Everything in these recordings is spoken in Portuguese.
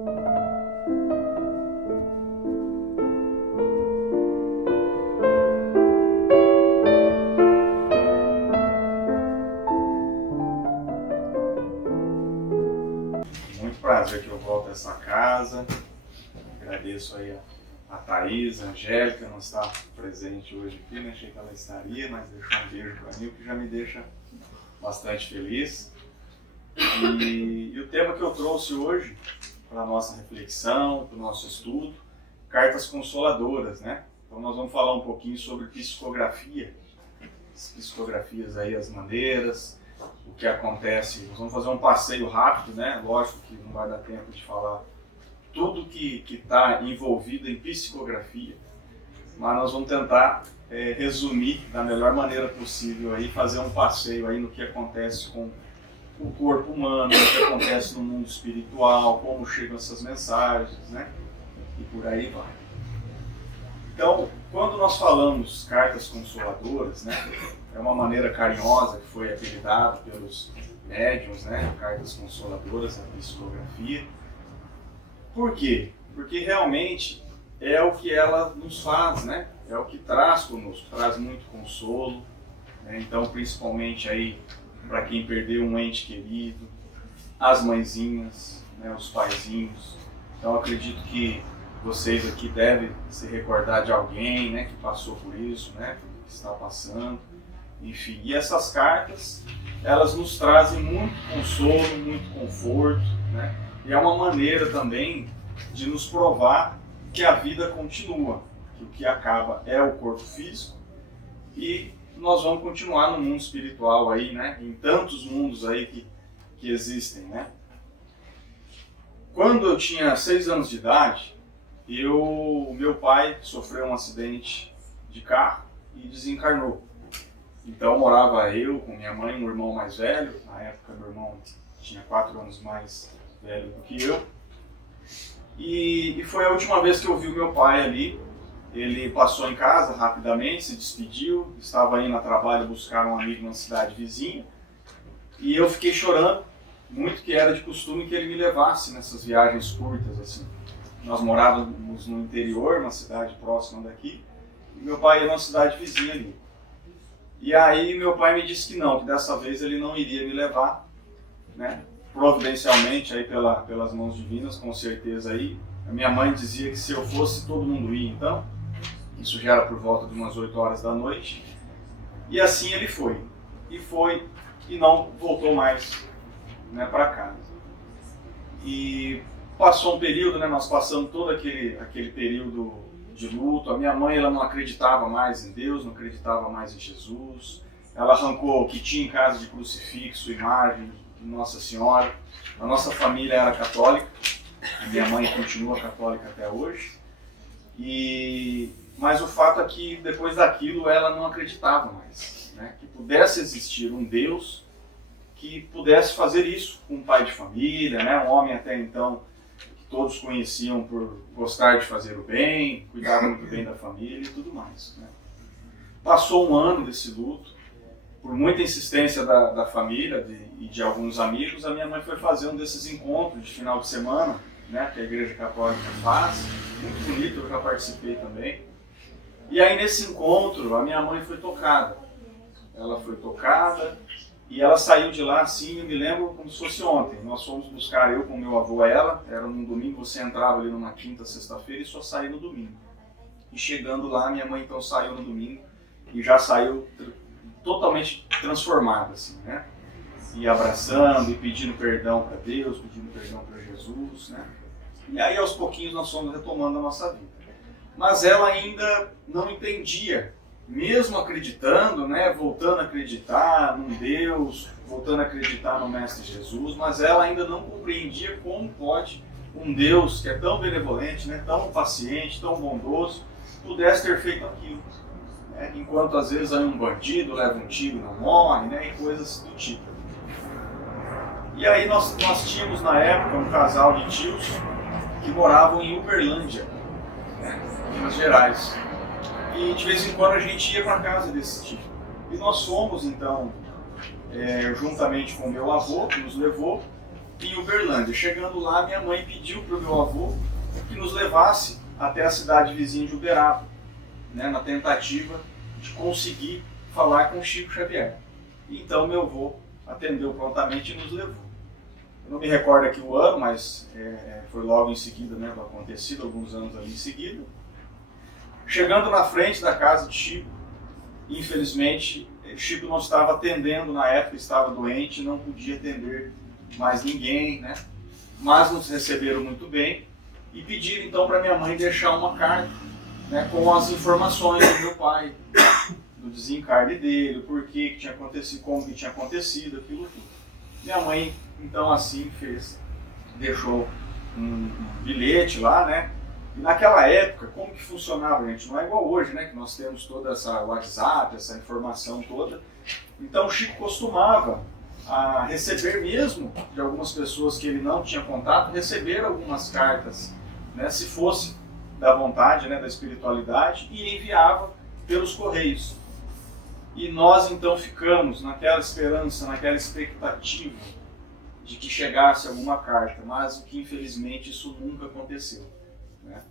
Muito prazer que eu volto a essa casa. Agradeço aí a Thaís, a Angélica, não está presente hoje aqui, né? Achei que ela estaria, mas deixou um beijo para mim, o que já me deixa bastante feliz. E o tema que eu trouxe hoje para a nossa reflexão, para o nosso estudo, cartas consoladoras, né? Então nós vamos falar um pouquinho sobre psicografia, as psicografias aí, as maneiras, o que acontece. Nós vamos fazer um passeio rápido, né? Lógico que não vai dar tempo de falar tudo que está envolvido em psicografia, mas nós vamos tentar resumir da melhor maneira possível aí, fazer um passeio aí no que acontece com o corpo humano, o que acontece no mundo espiritual, como chegam essas mensagens, né? E por aí vai. Então, quando nós falamos cartas consoladoras, né? É uma maneira carinhosa que foi apelidada pelos médiuns, né? Cartas consoladoras, a psicografia. Por quê? Porque realmente é o que ela nos faz, né? É o que traz conosco, traz muito consolo, né? Então, principalmente aí para quem perdeu um ente querido, as mãezinhas, né? Os paizinhos. Então, acredito que vocês aqui devem se recordar de alguém, né? Que passou por isso, né? Que está passando, enfim. E essas cartas, elas nos trazem muito consolo, muito conforto, né? E é uma maneira também de nos provar que a vida continua, que o que acaba é o corpo físico e nós vamos continuar no mundo espiritual aí, né? Em tantos mundos aí que existem, né? Quando eu tinha 6 anos de idade, meu pai sofreu um acidente de carro e desencarnou. Então morava eu com minha mãe, um irmão mais velho. Na época meu irmão tinha 4 anos mais velho do que eu. E foi a última vez que eu vi o meu pai ali. Ele passou em casa rapidamente, se despediu, estava indo a trabalho buscar um amigo na cidade vizinha. E eu fiquei chorando muito, que era de costume que ele me levasse nessas viagens curtas, assim. Nós morávamos no interior, uma cidade próxima daqui, e meu pai ia numa cidade vizinha ali. E aí meu pai me disse que não, que dessa vez ele não iria me levar, né? Providencialmente, aí pelas mãos divinas, com certeza aí. A minha mãe dizia que se eu fosse, todo mundo ia, então. Isso já era por volta de umas 8 horas da noite. E assim ele foi. E não voltou mais, né, para casa. E passou um período, né, nós passamos todo aquele período de luto. A minha mãe, ela não acreditava mais em Deus, não acreditava mais em Jesus. Ela arrancou o que tinha em casa de crucifixo, imagem de Nossa Senhora. A nossa família era católica. A minha mãe continua católica até hoje. Mas o fato é que depois daquilo ela não acreditava mais, né? Que pudesse existir um Deus que pudesse fazer isso com um pai de família, né? Um homem até então que todos conheciam por gostar de fazer o bem, cuidava muito bem da família e tudo mais, né? Passou um ano desse luto, por muita insistência da família e de alguns amigos, a minha mãe foi fazer um desses encontros de final de semana, né, que a Igreja Católica faz, muito bonito, eu já participei também. E aí nesse encontro a minha mãe foi tocada. Ela foi tocada e ela saiu de lá assim, eu me lembro como se fosse ontem. Nós fomos buscar eu com meu avô ela, era num domingo, você entrava ali numa quinta, sexta-feira e só saía no domingo. E chegando lá, minha mãe então saiu no domingo e já saiu totalmente transformada, assim, né? E abraçando e pedindo perdão para Deus, pedindo perdão para Jesus, né? E aí aos pouquinhos nós fomos retomando a nossa vida. Mas ela ainda não entendia, mesmo acreditando, né, voltando a acreditar num Deus, voltando a acreditar no Mestre Jesus, mas ela ainda não compreendia como pode um Deus que é tão benevolente, né, tão paciente, tão bondoso, pudesse ter feito aquilo. Né, enquanto às vezes aí um bandido leva um tiro e não morre, né, e coisas do tipo. E aí nós tínhamos na época um casal de tios que moravam em Uberlândia, né, Minas Gerais. E de vez em quando a gente ia para casa desse tio. E nós fomos então, juntamente com o meu avô, que nos levou, em Uberlândia. Chegando lá, minha mãe pediu para o meu avô que nos levasse até a cidade vizinha de Uberaba, né, na tentativa de conseguir falar com Chico Xavier. Então meu avô atendeu prontamente e nos levou. Eu não me recordo aqui o ano, mas foi logo em seguida, né, do acontecido, alguns anos ali em seguida. Chegando na frente da casa de Chico, infelizmente, Chico não estava atendendo na época, estava doente, não podia atender mais ninguém, né? Mas nos receberam muito bem e pediram então para minha mãe deixar uma carta, né, com as informações do meu pai, do desencarne dele, o porquê que tinha acontecido, como que tinha acontecido, aquilo tudo. Minha mãe então assim fez, deixou um bilhete lá, né? E naquela época, como que funcionava, gente? Não é igual hoje, né? Que nós temos toda essa WhatsApp, essa informação toda. Então o Chico costumava a receber mesmo de algumas pessoas que ele não tinha contato, receber algumas cartas, né? Se fosse da vontade, né? Da espiritualidade, e enviava pelos correios. E nós então ficamos naquela esperança, naquela expectativa de que chegasse alguma carta, mas o que infelizmente isso nunca aconteceu. Né?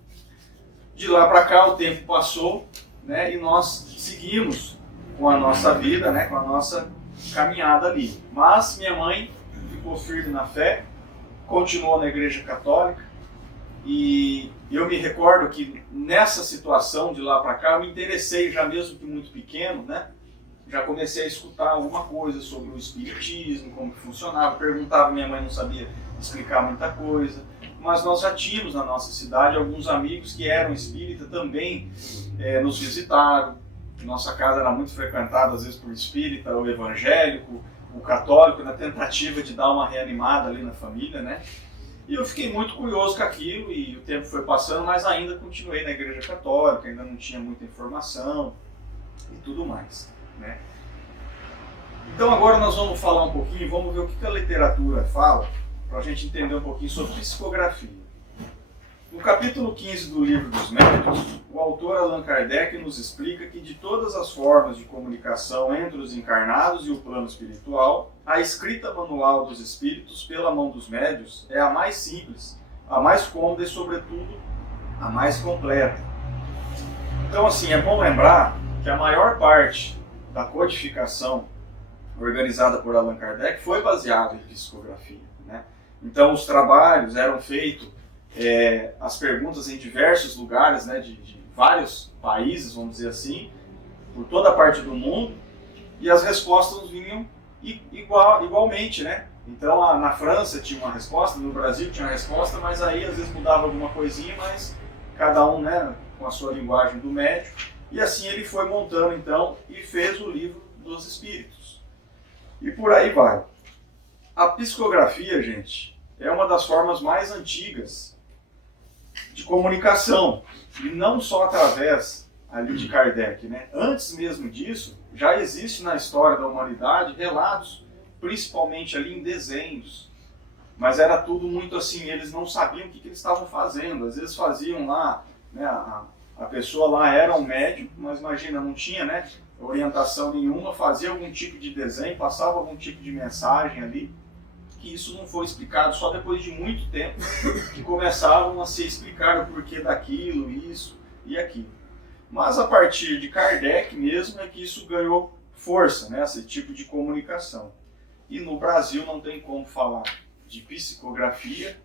De lá para cá o tempo passou, né, e nós seguimos com a nossa vida, né, com a nossa caminhada ali. Mas minha mãe ficou firme na fé, continuou na Igreja Católica, e eu me recordo que nessa situação de lá para cá eu me interessei, já mesmo que muito pequeno, né, já comecei a escutar alguma coisa sobre o espiritismo, como que funcionava, perguntava, minha mãe não sabia explicar muita coisa. Mas nós já tínhamos na nossa cidade alguns amigos que eram espíritas, também nos visitaram. Nossa casa era muito frequentada às vezes por espírita, o evangélico, o católico, na tentativa de dar uma reanimada ali na família, né? E eu fiquei muito curioso com aquilo e o tempo foi passando, mas ainda continuei na Igreja Católica, ainda não tinha muita informação e tudo mais, né? Então agora nós vamos falar um pouquinho, vamos ver o que a literatura fala, para a gente entender um pouquinho sobre psicografia. No capítulo 15 do Livro dos Médiuns, o autor Allan Kardec nos explica que de todas as formas de comunicação entre os encarnados e o plano espiritual, a escrita manual dos espíritos pela mão dos médiuns é a mais simples, a mais cômoda e, sobretudo, a mais completa. Então, assim, é bom lembrar que a maior parte da codificação organizada por Allan Kardec foi baseada em psicografia, né? Então os trabalhos eram feitos, as perguntas em diversos lugares, né, de vários países, vamos dizer assim, por toda a parte do mundo, e as respostas vinham igualmente, né? Então na França tinha uma resposta, no Brasil tinha uma resposta, mas aí às vezes mudava alguma coisinha, mas cada um, né, com a sua linguagem do médium, e assim ele foi montando então e fez o Livro dos Espíritos. E por aí vai. A psicografia, gente, é uma das formas mais antigas de comunicação, e não só através ali de Kardec, né? Antes mesmo disso, já existe na história da humanidade relatos, principalmente ali em desenhos, mas era tudo muito assim, eles não sabiam o que eles estavam fazendo, às vezes faziam lá, né, a pessoa lá era um médium, mas imagina, não tinha, né, orientação nenhuma, fazia algum tipo de desenho, passava algum tipo de mensagem ali, que isso não foi explicado só depois de muito tempo, que começavam a se explicar o porquê daquilo, isso e aquilo. Mas a partir de Kardec mesmo é que isso ganhou força, né, esse tipo de comunicação. E no Brasil não tem como falar de psicografia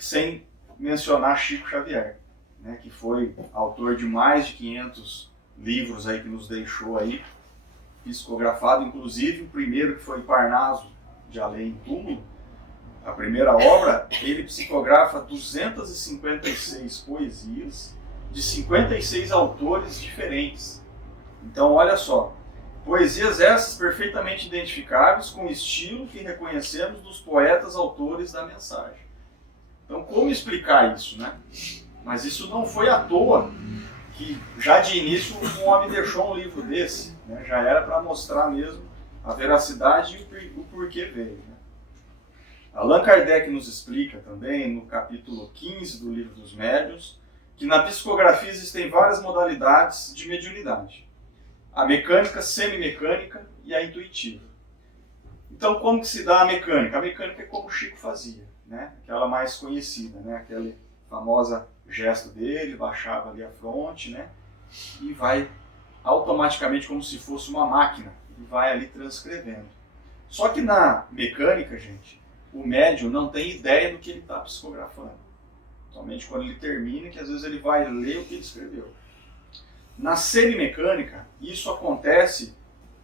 sem mencionar Chico Xavier, né, que foi autor de mais de 500 livros aí que nos deixou aí, psicografado, inclusive o primeiro que foi Parnaso de Além Túmulo, a primeira obra, ele psicografa 256 poesias de 56 autores diferentes. Então olha só, poesias essas perfeitamente identificáveis com o estilo que reconhecemos dos poetas autores da mensagem. Então como explicar isso, né? Mas isso não foi à toa que já de início um homem deixou um livro desse, né? Já era para mostrar mesmo a veracidade e o porquê veio, né? Allan Kardec nos explica também, no capítulo 15 do Livro dos Médiuns, que na psicografia existem várias modalidades de mediunidade. A mecânica, semimecânica e a intuitiva. Então, como que se dá a mecânica? A mecânica é como o Chico fazia, né? Aquela mais conhecida, né? Aquele famosa gesto dele, baixava ali a fronte, né? E vai automaticamente como se fosse uma máquina, e vai ali transcrevendo. Só que na mecânica, gente, o médium não tem ideia do que ele está psicografando. Somente quando ele termina, que às vezes ele vai ler o que ele escreveu. Na semimecânica, isso acontece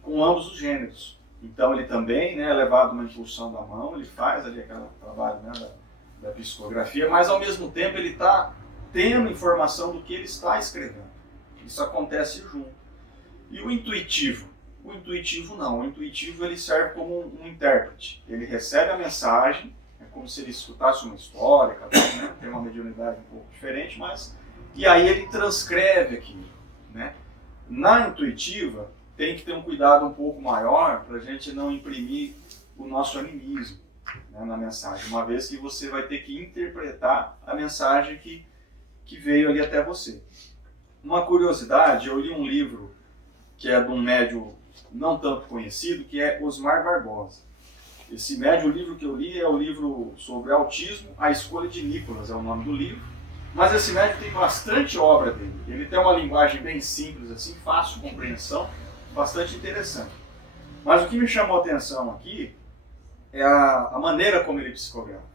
com ambos os gêneros. Então ele também, né, é levado uma impulsão da mão, ele faz ali aquele trabalho, né, da psicografia, mas ao mesmo tempo ele está tendo informação do que ele está escrevendo. Isso acontece junto. E o intuitivo? O intuitivo não. O intuitivo ele serve como um intérprete. Ele recebe a mensagem, é como se ele escutasse uma história, cada um, né, tem uma mediunidade um pouco diferente, mas... E aí ele transcreve aquilo, né? Na intuitiva, tem que ter um cuidado um pouco maior para a gente não imprimir o nosso animismo, né, na mensagem, uma vez que você vai ter que interpretar a mensagem que veio ali até você. Uma curiosidade, eu li um livro que é de um médium não tanto conhecido, que é Osmar Barbosa. Esse médium, o livro que eu li é o livro sobre autismo, A Escolha de Nicolas, é o nome do livro. Mas esse médium tem bastante obra dele. Ele tem uma linguagem bem simples, assim, fácil de compreensão, bastante interessante. Mas o que me chamou a atenção aqui é a maneira como ele psicografa.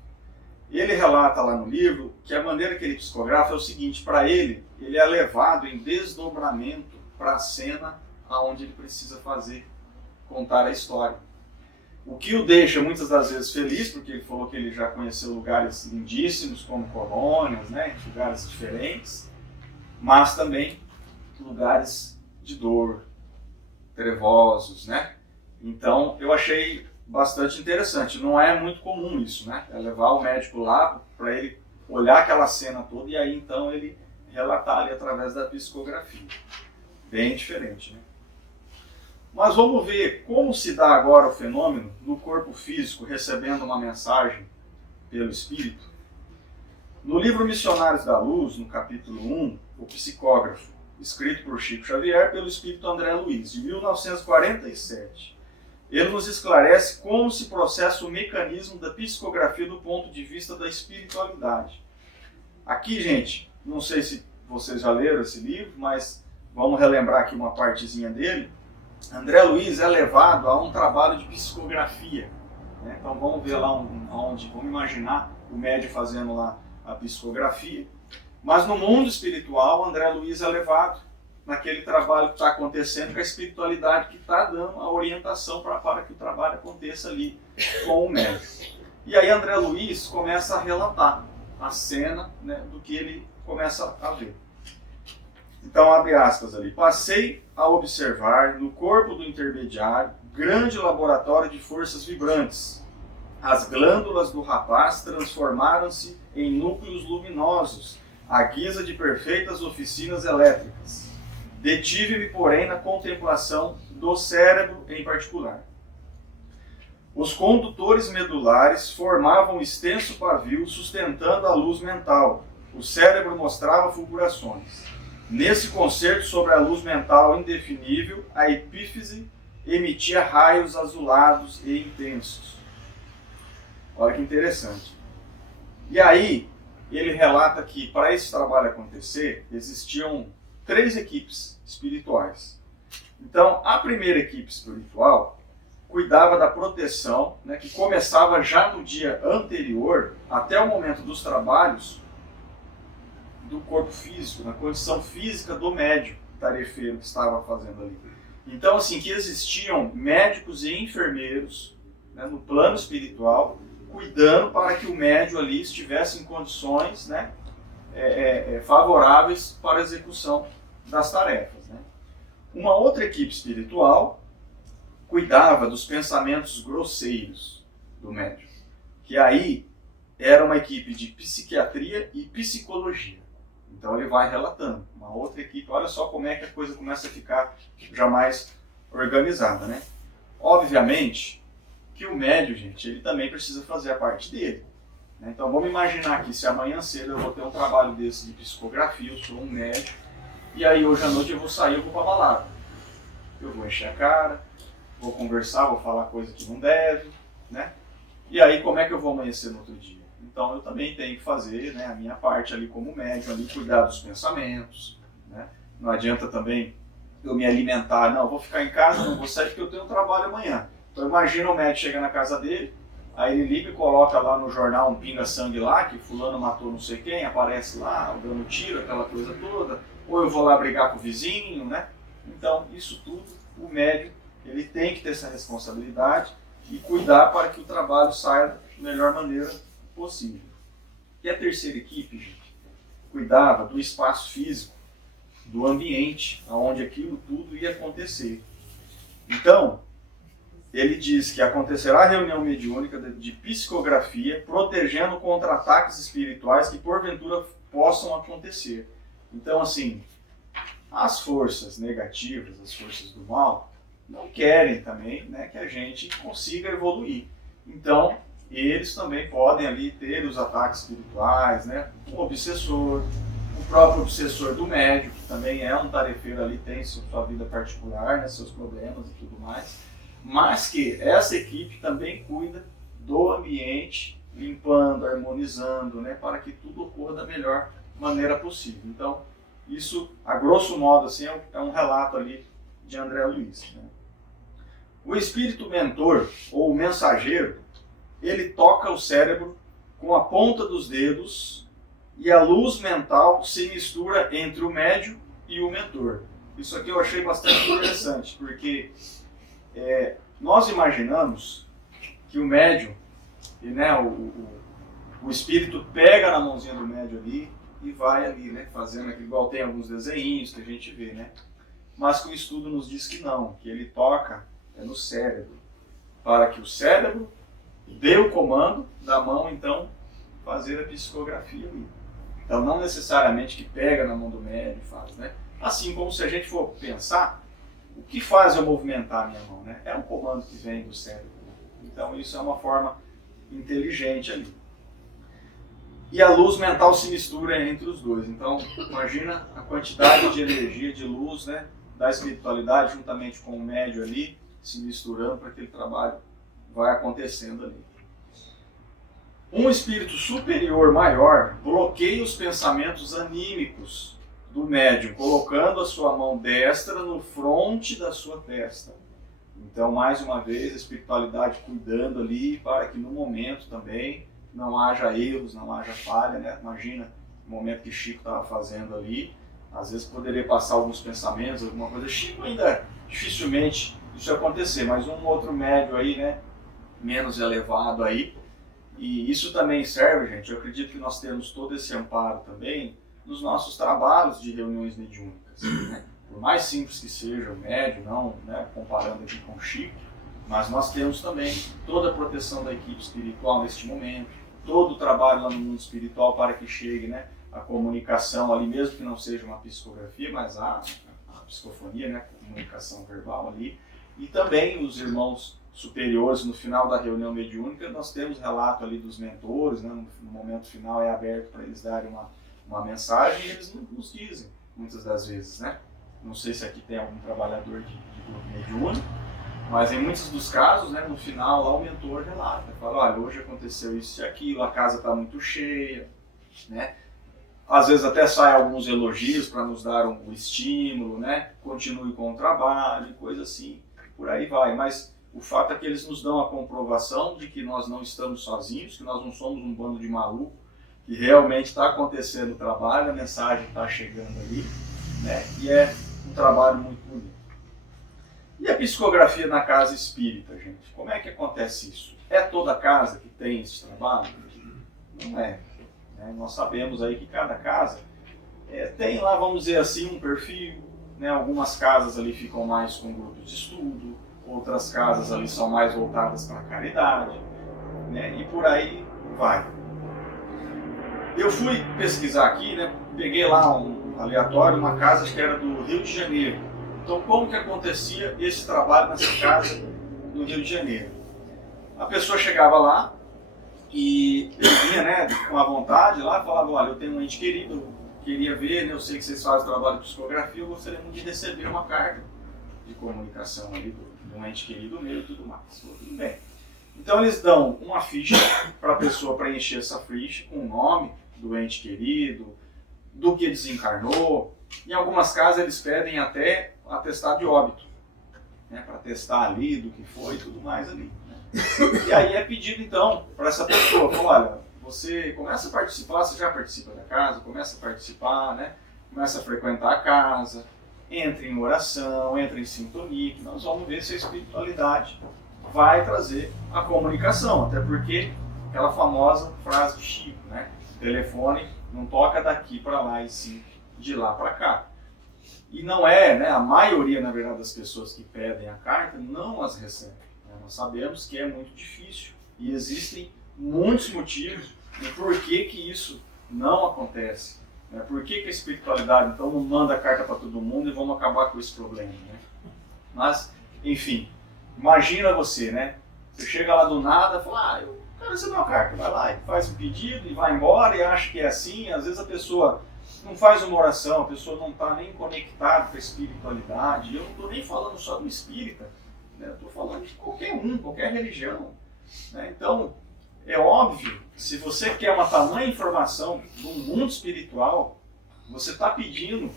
Ele relata lá no livro que a maneira que ele psicografa é o seguinte: para ele é levado em desdobramento para a cena aonde ele precisa contar a história. O que o deixa muitas das vezes feliz, porque ele falou que ele já conheceu lugares lindíssimos, como colônias, né, lugares diferentes, mas também lugares de dor, trevosos, né? Então eu achei bastante interessante. Não é muito comum isso, né? É levar o médico lá para ele olhar aquela cena toda e aí então ele relatar ali através da psicografia. Bem diferente, né? Mas vamos ver como se dá agora o fenômeno no corpo físico recebendo uma mensagem pelo espírito. No livro Missionários da Luz, no capítulo 1, o psicógrafo, escrito por Chico Xavier pelo espírito André Luiz, de 1947. Ele nos esclarece como se processa o mecanismo da psicografia do ponto de vista da espiritualidade. Aqui, gente, não sei se vocês já leram esse livro, mas vamos relembrar aqui uma partezinha dele. André Luiz é levado a um trabalho de psicografia, né? Então vamos ver lá vamos imaginar o médium fazendo lá a psicografia. Mas no mundo espiritual, André Luiz é levado naquele trabalho que está acontecendo com a espiritualidade que está dando a orientação para que o trabalho aconteça ali com o médium. E aí André Luiz começa a relatar a cena, né, do que ele começa a ver. Então, abre aspas ali. Passei a observar no corpo do intermediário grande laboratório de forças vibrantes. As glândulas do rapaz transformaram-se em núcleos luminosos, à guisa de perfeitas oficinas elétricas. Detive-me, porém, na contemplação do cérebro em particular. Os condutores medulares formavam um extenso pavio sustentando a luz mental. O cérebro mostrava fulgurações. Nesse concerto sobre a luz mental indefinível, a epífise emitia raios azulados e intensos. Olha que interessante. E aí, ele relata que para esse trabalho acontecer, existiam 3 equipes espirituais. Então, a primeira equipe espiritual cuidava da proteção, né, que começava já no dia anterior, até o momento dos trabalhos, do corpo físico, na condição física do médium tarefeiro que estava fazendo ali. Então, assim, que existiam médicos e enfermeiros, né, no plano espiritual, cuidando para que o médium ali estivesse em condições, né, favoráveis para a execução das tarefas, né. Uma outra equipe espiritual cuidava dos pensamentos grosseiros do médium, que aí era uma equipe de psiquiatria e psicologia. Então ele vai relatando. Uma outra equipe, olha só como é que a coisa começa a ficar já mais organizada, né? Obviamente que o médium, gente, ele também precisa fazer a parte dele, né? Então vamos imaginar que se amanhã cedo eu vou ter um trabalho desse de psicografia, eu sou um médium, e aí hoje à noite eu vou sair, eu vou pra balada. Eu vou encher a cara, vou conversar, vou falar coisa que não deve, né? E aí como é que eu vou amanhecer no outro dia? Então eu também tenho que fazer, né, a minha parte ali como médium, ali, cuidar dos pensamentos, né? Não adianta também eu me alimentar, não, eu vou ficar em casa, não vou sair porque eu tenho um trabalho amanhã. Então imagina o médico chega na casa dele, aí ele liga e coloca lá no jornal um pinga-sangue lá, que fulano matou não sei quem, aparece lá, dando tiro, aquela coisa toda, ou eu vou lá brigar com o vizinho, né? Então isso tudo, o médium, ele tem que ter essa responsabilidade e cuidar para que o trabalho saia da melhor maneira possível. E a terceira equipe, gente, cuidava do espaço físico, do ambiente onde aquilo tudo ia acontecer. Então, ele diz que acontecerá reunião mediúnica de psicografia, protegendo contra ataques espirituais que porventura possam acontecer. Então, assim, as forças negativas, as forças do mal, não querem também, né, que a gente consiga evoluir. Então, eles também podem ali ter os ataques espirituais, né, o obsessor, o próprio obsessor do médium, que também é um tarefeiro ali, tem sua vida particular, né, seus problemas e tudo mais, mas que essa equipe também cuida do ambiente, limpando, harmonizando, né, para que tudo ocorra da melhor maneira possível. Então, isso, a grosso modo, assim, é um relato ali de André Luiz, né. O espírito mentor, ou mensageiro, ele toca o cérebro com a ponta dos dedos e a luz mental se mistura entre o médium e o mentor. Isso aqui eu achei bastante interessante, porque nós imaginamos que o médium, e, né, o espírito pega na mãozinha do médium ali e vai ali, né, fazendo aquilo, igual tem alguns desenhinhos que a gente vê, né? Mas que o estudo nos diz que não, que ele toca no cérebro, para que o cérebro dê o comando da mão, então, fazer a psicografia ali. Então, não necessariamente que pega na mão do médium e faz, né? Assim como se a gente for pensar, o que faz eu movimentar a minha mão, né? É um comando que vem do cérebro. Então, isso é uma forma inteligente ali. E a luz mental se mistura entre os dois. Então, imagina a quantidade de energia, de luz, né, da espiritualidade, juntamente com o médium ali, se misturando para que aquele trabalho vai acontecendo ali. Um espírito superior maior bloqueia os pensamentos anímicos do médium, colocando a sua mão destra no fronte da sua testa. Então, mais uma vez, a espiritualidade cuidando ali para que no momento também não haja erros, não haja falha, né? Imagina o momento que Chico estava fazendo ali, às vezes poderia passar alguns pensamentos, alguma coisa. Chico ainda dificilmente isso ia acontecer, mas um outro médio aí, né, menos elevado aí. E isso também serve, gente, eu acredito que nós temos todo esse amparo também nos nossos trabalhos de reuniões mediúnicas, né? Por mais simples que seja o médium, não, né, comparando aqui com o Chico, mas nós temos também toda a proteção da equipe espiritual neste momento, todo o trabalho lá no mundo espiritual para que chegue, né, a comunicação ali, mesmo que não seja uma psicografia, mas a psicofonia, né, a comunicação verbal ali, e também os irmãos superiores no final da reunião mediúnica, nós temos relato ali dos mentores, né, no momento final é aberto para eles darem uma mensagem e eles nos dizem, muitas das vezes, né? Não sei se aqui tem algum trabalhador de grupo mediúnico, mas em muitos dos casos, né, no final lá o mentor relata, fala, olha, hoje aconteceu isso e aquilo, a casa está muito cheia, né? Às vezes até saem alguns elogios para nos dar um estímulo, né? Continue com o trabalho, coisa assim, por aí vai. Mas o fato é que eles nos dão a comprovação de que nós não estamos sozinhos, que nós não somos um bando de maluco, que realmente está acontecendo o trabalho, a mensagem está chegando ali, né? E é um trabalho muito bonito. E a psicografia na casa espírita, gente? Como é que acontece isso? É toda casa que tem esse trabalho? Não é. Né? Nós sabemos aí que cada casa tem lá, vamos dizer assim, um perfil, né? Algumas casas ali ficam mais com grupos de estudo, outras casas ali são mais voltadas para a caridade, né? E por aí vai. Eu fui pesquisar aqui, né? Peguei lá um aleatório, uma casa que era do Rio de Janeiro. Então, como que acontecia esse trabalho nessa casa do Rio de Janeiro? A pessoa chegava lá e vinha, né, com a vontade lá, falava, olha, eu tenho um ente querido, eu queria ver, né, eu sei que vocês fazem trabalho de psicografia, eu gostaria muito de receber uma carta de comunicação ali de um ente querido meu e tudo mais. Tudo bem. Então eles dão uma ficha para a pessoa preencher essa ficha com o nome do ente querido, do que desencarnou. Em algumas casas eles pedem até atestado de óbito, né, para testar ali do que foi e tudo mais ali. Né? E aí é pedido então para essa pessoa, olha, você começa a participar, você já participa da casa, começa a participar, né? Começa a frequentar a casa, entra em oração, entra em sintonia, que nós vamos ver se a espiritualidade vai trazer a comunicação, até porque aquela famosa frase de Chico, né? O telefone não toca daqui para lá e sim de lá para cá. E não é, né? A maioria, na verdade, das pessoas que pedem a carta não as recebem. Né? Nós sabemos que é muito difícil e existem muitos motivos do porquê que isso não acontece. Né? Por que a espiritualidade, então, não manda a carta para todo mundo e vamos acabar com esse problema, né? Mas, enfim, imagina você, né? Você chega lá do nada e fala, eu quero receber uma carta. Vai lá e faz um pedido e vai embora e acha que é assim. Às vezes a pessoa não faz uma oração, a pessoa não está nem conectada com a espiritualidade. Eu não estou nem falando só do espírita, né? Eu estou falando de qualquer um, qualquer religião. Né? Então, é óbvio, se você quer uma tamanha informação do mundo espiritual, você está pedindo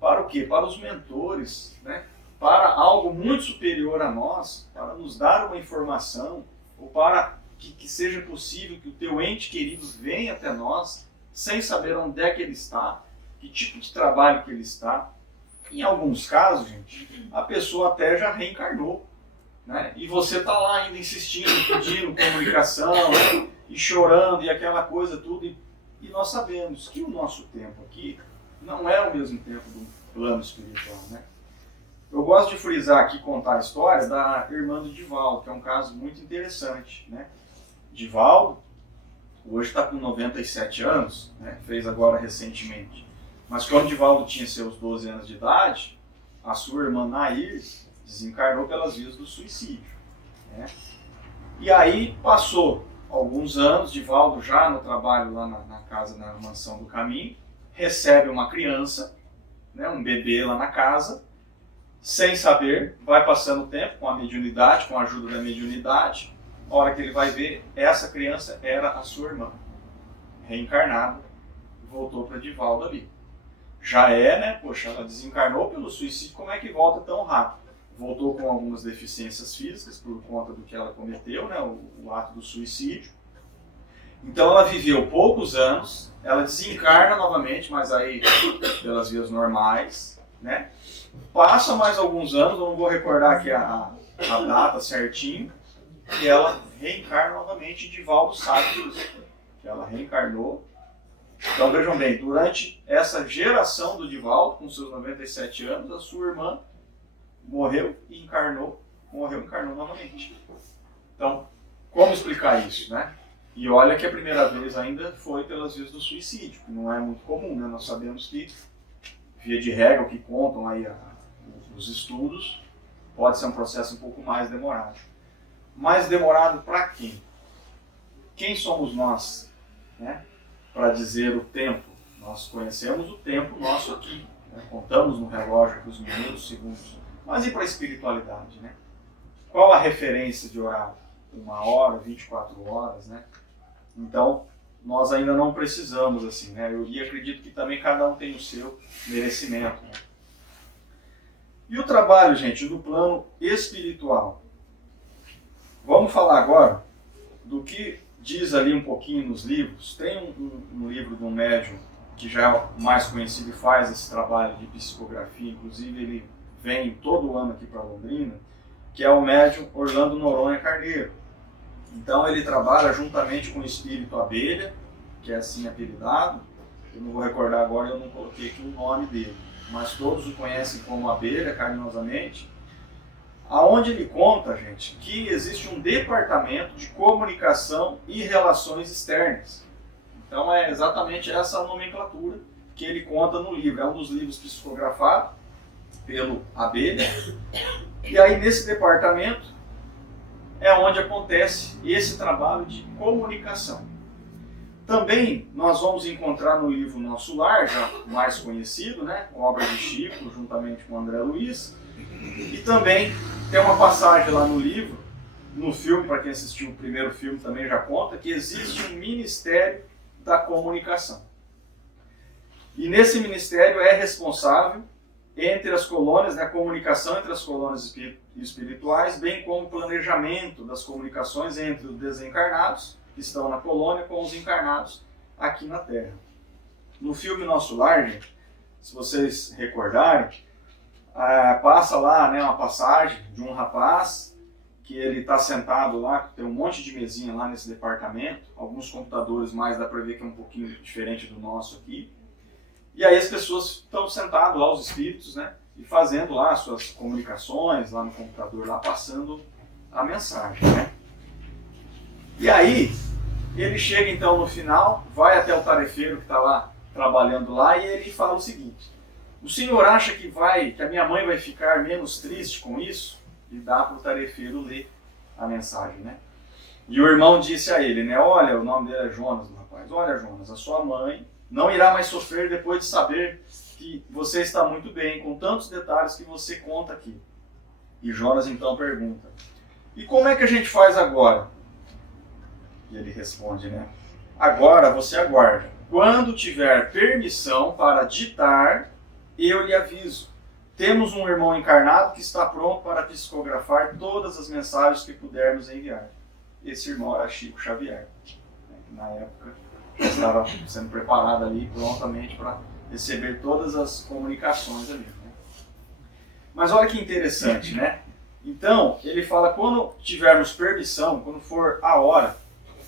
para o quê? Para os mentores, né? Para algo muito superior a nós, para nos dar uma informação, ou para que seja possível que o teu ente querido venha até nós, sem saber onde é que ele está, que tipo de trabalho que ele está. Em alguns casos, gente, a pessoa até já reencarnou. Né? E você está lá ainda insistindo, pedindo comunicação, né? E chorando e aquela coisa tudo. E nós sabemos que o nosso tempo aqui não é o mesmo tempo do plano espiritual. Né? Eu gosto de frisar aqui, contar a história da irmã do Divaldo, que é um caso muito interessante. Né? Divaldo, hoje está com 97 anos, né? Fez agora recentemente. Mas quando Divaldo tinha seus 12 anos de idade, a sua irmã Nair desencarnou pelas vias do suicídio. Né? E aí passou alguns anos, Divaldo já no trabalho lá na casa, na Mansão do Caminho, recebe uma criança, né, um bebê lá na casa, sem saber, vai passando o tempo com a mediunidade, com a ajuda da mediunidade, a hora que ele vai ver, essa criança era a sua irmã, reencarnada, voltou para Divaldo ali. Já é, né, poxa, ela desencarnou pelo suicídio, como é que volta tão rápido? Voltou com algumas deficiências físicas por conta do que ela cometeu, né, o ato do suicídio. Então ela viveu poucos anos, ela desencarna novamente, mas aí pelas vias normais, né? Passa mais alguns anos, eu não vou recordar aqui a data certinho, e ela reencarna novamente, e Divaldo sabe disso, que ela reencarnou. Então vejam bem, durante essa geração do Divaldo, com seus 97 anos, a sua irmã morreu e encarnou, encarnou novamente. Então, como explicar isso, né? E olha que a primeira vez ainda foi pelas vias do suicídio, que não é muito comum, né? Nós sabemos que, via de regra, o que contam aí os estudos, pode ser um processo um pouco mais demorado. Mais demorado para quem? Quem somos nós, né? Para dizer o tempo. Nós conhecemos o tempo nosso aqui, né? Contamos no relógio os minutos, segundos. Mas e para a espiritualidade, né? Qual a referência de horário? 1 hora, 24 horas, né? Então, nós ainda não precisamos, assim, né? E acredito que também cada um tem o seu merecimento. Né? E o trabalho, gente, do plano espiritual. Vamos falar agora do que diz ali um pouquinho nos livros. Tem um livro de um médium que já é o mais conhecido e faz esse trabalho de psicografia, inclusive ele vem todo ano aqui para Londrina, que é o médium Orlando Noronha Carneiro. Então ele trabalha juntamente com o espírito abelha, que é assim apelidado. Eu não vou recordar agora, eu não coloquei aqui o nome dele, mas todos o conhecem como abelha, carinhosamente. Aonde ele conta, gente, que existe um departamento de comunicação e relações externas. Então é exatamente essa nomenclatura que ele conta no livro. É um dos livros psicografados pelo abelha. E aí nesse departamento é onde acontece esse trabalho de comunicação. Também nós vamos encontrar no livro Nosso Lar, já mais conhecido, né, obra de Chico, juntamente com André Luiz, E também tem uma passagem lá no livro, no filme, para quem assistiu o primeiro filme também já conta, que existe um ministério da comunicação. E nesse ministério é responsável entre as colônias, né, a comunicação entre as colônias espirituais, bem como o planejamento das comunicações entre os desencarnados, que estão na colônia, com os encarnados aqui na Terra. No filme Nosso Lar, gente, se vocês recordarem, passa lá, né, uma passagem de um rapaz que ele está sentado lá, tem um monte de mesinha lá nesse departamento, alguns computadores mais, dá para ver que é um pouquinho diferente do nosso aqui. E aí as pessoas estão sentadas lá, os espíritos, né, e fazendo lá suas comunicações lá no computador, lá passando a mensagem, né. E aí ele chega então no final, vai até o tarefeiro que está lá trabalhando lá e ele fala o seguinte: o senhor acha que a minha mãe vai ficar menos triste com isso? E dá para o tarefeiro ler a mensagem, né? E o irmão disse a ele, né? Olha, o nome dele é Jonas, do rapaz. Olha, Jonas, a sua mãe não irá mais sofrer depois de saber que você está muito bem, com tantos detalhes que você conta aqui. E Jonas então pergunta: e como é que a gente faz agora? E ele responde, né? Agora você aguarda. Quando tiver permissão para ditar, eu lhe aviso. Temos um irmão encarnado que está pronto para psicografar todas as mensagens que pudermos enviar. Esse irmão era Chico Xavier, né, que na época já estava sendo preparado ali prontamente para receber todas as comunicações ali, né? Mas olha que interessante, né? Então, ele fala, quando tivermos permissão, quando for a hora,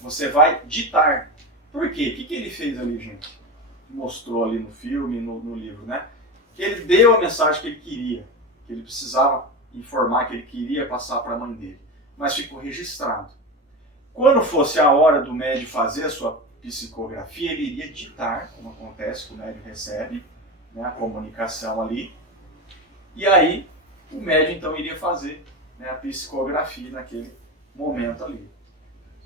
você vai ditar. Por quê? O que ele fez ali, gente? Mostrou ali no filme, no livro, né? Que ele deu a mensagem que ele queria, que ele precisava informar, que ele queria passar para a mãe dele. Mas ficou registrado. Quando fosse a hora do médium fazer a sua psicografia, ele iria ditar, como acontece, que o médium recebe, né, a comunicação ali. E aí, o médium então iria fazer, né, a psicografia naquele momento ali.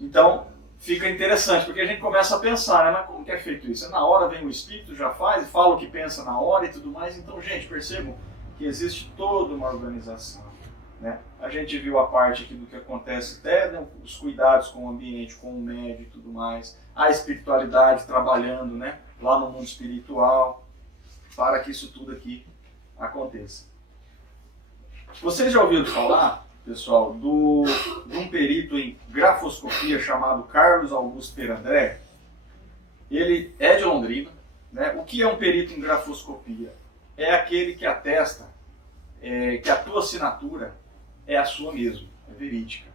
Então, fica interessante, porque a gente começa a pensar, né? Mas como que é feito isso? Na hora vem o espírito, já faz, e fala o que pensa na hora e tudo mais. Então, gente, percebam que existe toda uma organização, né? A gente viu a parte aqui do que acontece, até, né, os cuidados com o ambiente, com o médio e tudo mais. A espiritualidade trabalhando, né, lá no mundo espiritual, para que isso tudo aqui aconteça. Vocês já ouviram falar, pessoal, de um perito em grafoscopia chamado Carlos Augusto Perandré? Ele é de Londrina, né? O que é um perito em grafoscopia? É aquele que atesta que a tua assinatura é a sua mesmo, é verídica.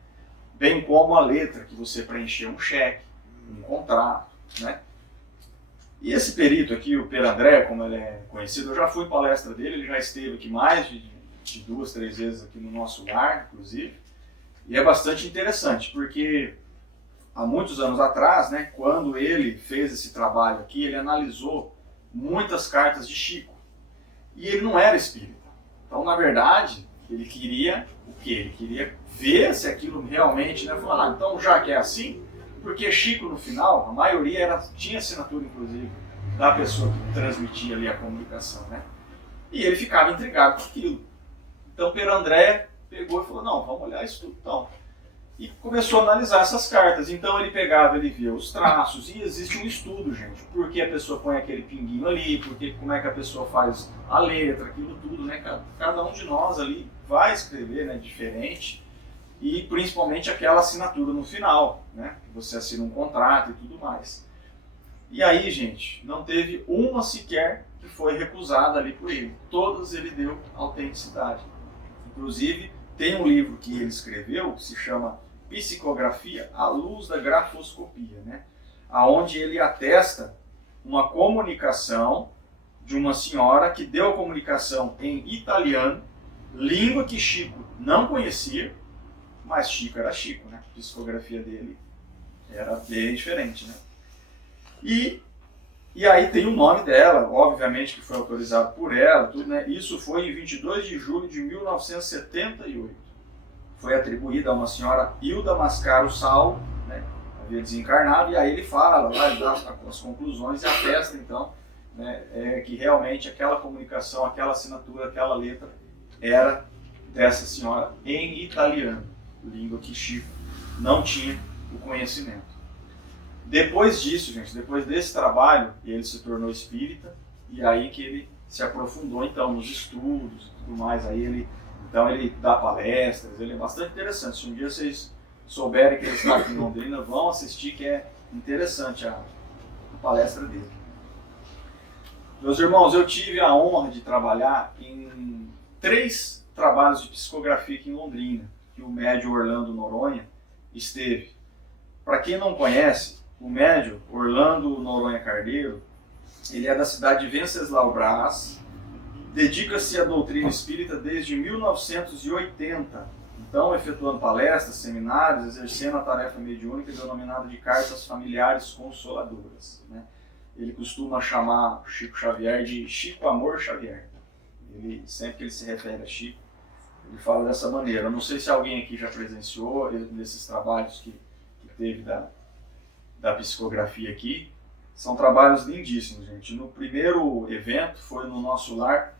Bem como a letra que você preencheu um cheque, um contrato, né? E esse perito aqui, o Perandré, como ele é conhecido, eu já fui em palestra dele, ele já esteve aqui mais de 2, 3 vezes aqui no nosso lar, inclusive, e é bastante interessante, porque há muitos anos atrás, né, quando ele fez esse trabalho aqui, ele analisou muitas cartas de Chico, e ele não era espírita. Então, na verdade, ele queria o quê? Ele queria ver se aquilo realmente, né, falar, então já que é assim, porque Chico no final, a maioria tinha assinatura, inclusive, da pessoa que transmitia ali a comunicação, né, e ele ficava intrigado com aquilo. Então, Perandré pegou e falou, não, vamos olhar isso tudo então. E começou a analisar essas cartas. Então, ele pegava, ele via os traços, e existe um estudo, gente. Por que a pessoa põe aquele pinguinho ali, como é que a pessoa faz a letra, aquilo tudo, né? Cada um de nós ali vai escrever, né, diferente, e principalmente aquela assinatura no final, né? Que você assina um contrato e tudo mais. E aí, gente, não teve uma sequer que foi recusada ali por ele. Todas ele deu autenticidade. Inclusive, tem um livro que ele escreveu, que se chama Psicografia à Luz da Grafoscopia, né? Onde ele atesta uma comunicação de uma senhora que deu a comunicação em italiano, língua que Chico não conhecia, mas Chico era Chico, né? A psicografia dele era bem diferente, né? E aí tem o nome dela, obviamente que foi autorizado por ela, tudo, né? Isso foi em 22 de julho de 1978. Foi atribuída a uma senhora Hilda Mascaro Saulo, né? Havia desencarnado, e aí ele fala, lá, dá as conclusões e atesta, então, né, que realmente aquela comunicação, aquela assinatura, aquela letra era dessa senhora em italiano, língua que Chico não tinha o conhecimento. Depois disso, gente, depois desse trabalho, ele se tornou espírita, e aí que ele se aprofundou então nos estudos e tudo mais. Aí ele dá palestras, ele é bastante interessante. Se um dia vocês souberem que ele está aqui em Londrina, vão assistir, que é interessante a palestra dele. Meus irmãos, eu tive a honra de trabalhar em 3 trabalhos de psicografia aqui em Londrina, que o médium Orlando Noronha esteve. Para quem não conhece, o médium Orlando Noronha Carneiro, ele é da cidade de Venceslau Braz, dedica-se à doutrina espírita desde 1980, então efetuando palestras, seminários, exercendo a tarefa mediúnica denominada de cartas familiares consoladoras, né? Ele costuma chamar Chico Xavier de Chico Amor Xavier. Sempre que ele se refere a Chico, ele fala dessa maneira. Eu não sei se alguém aqui já presenciou nesses trabalhos que teve da psicografia aqui. São trabalhos lindíssimos, gente. No primeiro evento, foi no nosso lar.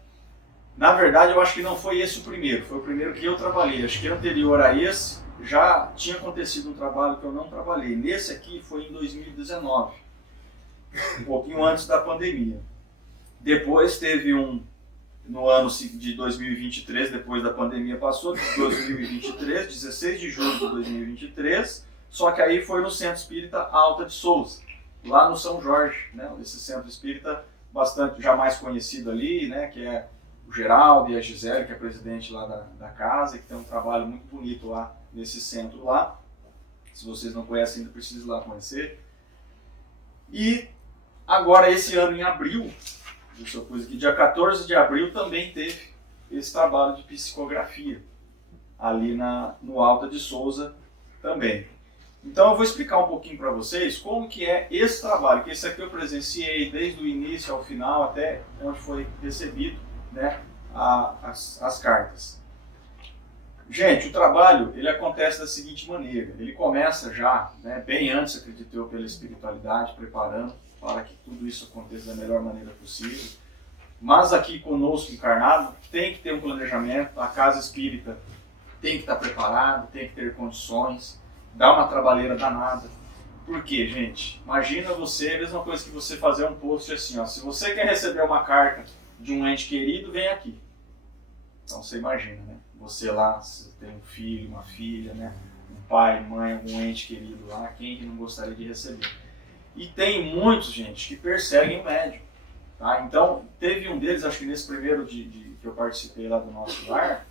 Na verdade, eu acho que não foi esse o primeiro. Foi o primeiro que eu trabalhei. Acho que anterior a esse, já tinha acontecido um trabalho que eu não trabalhei. Nesse aqui foi em 2019. Um pouquinho antes da pandemia. Depois teve no ano de 2023, depois da pandemia passou, de 2023, 16 de julho de 2023, só que aí foi no Centro Espírita Alta de Souza, lá no São Jorge, né? Esse centro espírita bastante já mais conhecido ali, né? Que é o Geraldo e a Gisele, que é presidente lá da casa, e que tem um trabalho muito bonito lá nesse centro lá. Se vocês não conhecem ainda, precisam ir lá conhecer. E agora, esse ano, em abril, deixa eu pôr aqui, dia 14 de abril, também teve esse trabalho de psicografia, ali no Alta de Souza também. Então eu vou explicar um pouquinho para vocês como que é esse trabalho, que esse aqui eu presenciei desde o início ao final, até onde foi recebido, né, as cartas. Gente, o trabalho ele acontece da seguinte maneira, ele começa já, né, bem antes, acredito eu, pela espiritualidade, preparando para que tudo isso aconteça da melhor maneira possível. Mas aqui conosco, encarnado, tem que ter um planejamento, a casa espírita tem que estar preparada, tem que ter condições, dá uma trabalheira danada. Por quê, gente? Imagina você, a mesma coisa que você fazer um post assim, ó, se você quer receber uma carta de um ente querido, vem aqui. Então você imagina, né? Você lá, você tem um filho, uma filha, né? Um pai, mãe, algum ente querido lá, quem que não gostaria de receber? E tem muitos, gente, que perseguem o médium. Tá? Então, teve um deles, acho que nesse primeiro que eu participei lá do nosso lar,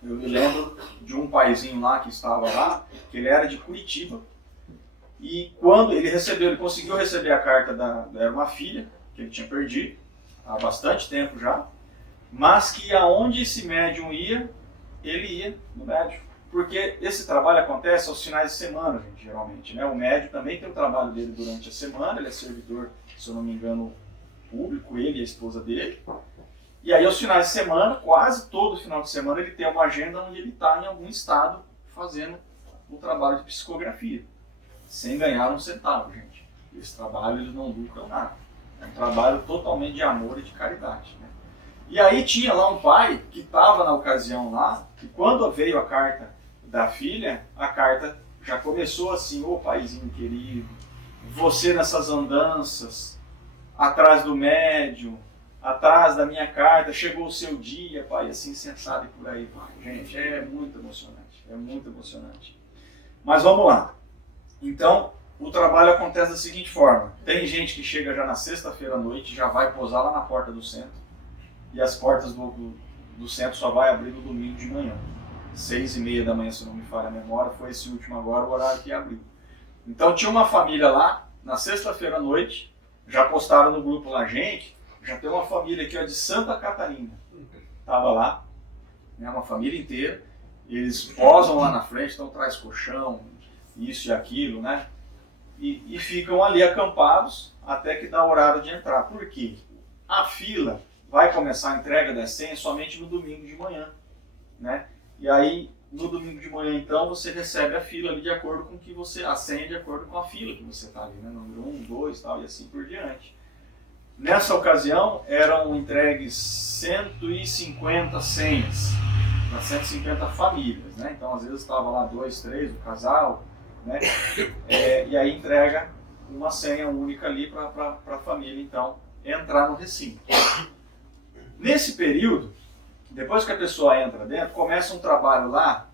eu me lembro de um paizinho lá que estava lá, que ele era de Curitiba, e quando ele conseguiu receber a carta era uma filha, que ele tinha perdido, há bastante tempo já, mas que aonde esse médium ia, ele ia no médium. Porque esse trabalho acontece aos finais de semana, gente, geralmente, né? O médium também tem o trabalho dele durante a semana, ele é servidor, se eu não me engano, público, ele e a esposa dele. E aí, aos finais de semana, quase todo final de semana, ele tem uma agenda onde ele está em algum estado fazendo o trabalho de psicografia, sem ganhar um centavo, gente. Esse trabalho eles não lucram nada. É um trabalho totalmente de amor e de caridade, né? E aí tinha lá um pai que estava na ocasião lá, e quando veio a carta da filha, a carta já começou assim: ô paizinho querido, você nessas andanças, atrás do médium, atrás da minha carta, chegou o seu dia, pai, assim, sentado e por aí, pai. Gente, é muito emocionante. Mas vamos lá. Então, o trabalho acontece da seguinte forma: tem gente que chega já na sexta-feira à noite, já vai posar lá na porta do centro, e as portas do centro só vai abrir no domingo de manhã. 6h30 da manhã, se não me falha a memória, foi esse último agora, o horário que abriu. Então tinha uma família lá, na sexta-feira à noite, já postaram no grupo lá, gente, já tem uma família aqui, ó, de Santa Catarina. Estava lá, né, uma família inteira, eles posam lá na frente, então traz colchão, isso e aquilo, né? E ficam ali acampados até que dá o horário de entrar. Por quê? A fila vai começar a entrega da senha somente no domingo de manhã, né? E aí, no domingo de manhã, então, você recebe a fila ali de acordo com que a senha de acordo com a fila que você está ali, né? Número 1, 2, tal, e assim por diante. Nessa ocasião, eram entregues 150 senhas. para 150 famílias, né? Então às vezes estava lá 2, 3, o casal, né? E aí entrega uma senha única ali para a família então entrar no recinto. Nesse período, depois que a pessoa entra dentro, começa um trabalho lá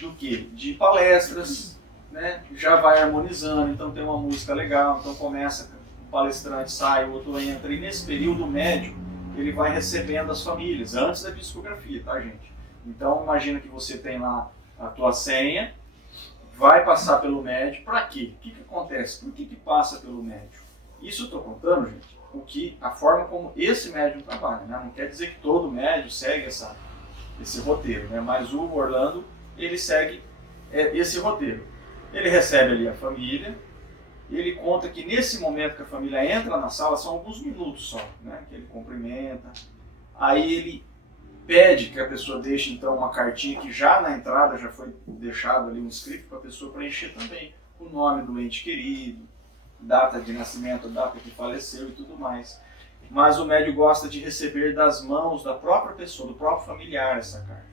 do quê? De palestras, né? Já vai harmonizando, então tem uma música legal, então começa, o palestrante sai, o outro entra, e nesse período o médium, ele vai recebendo as famílias, antes da psicografia, tá, gente? Então imagina que você tem lá a tua senha, vai passar pelo médium, para quê? O que acontece? Por que passa pelo médium? Isso eu estou contando, gente, a forma como esse médium trabalha, né? Não quer dizer que todo médium segue esse roteiro, né? Mas o Orlando, ele segue esse roteiro. Ele recebe ali a família, e ele conta que nesse momento que a família entra na sala, são alguns minutos só, né? Que ele cumprimenta, aí ele pede que a pessoa deixe então uma cartinha que já na entrada já foi deixado ali um script para a pessoa preencher também o nome do ente querido, data de nascimento, data que faleceu e tudo mais. Mas o médium gosta de receber das mãos da própria pessoa, do próprio familiar essa carta.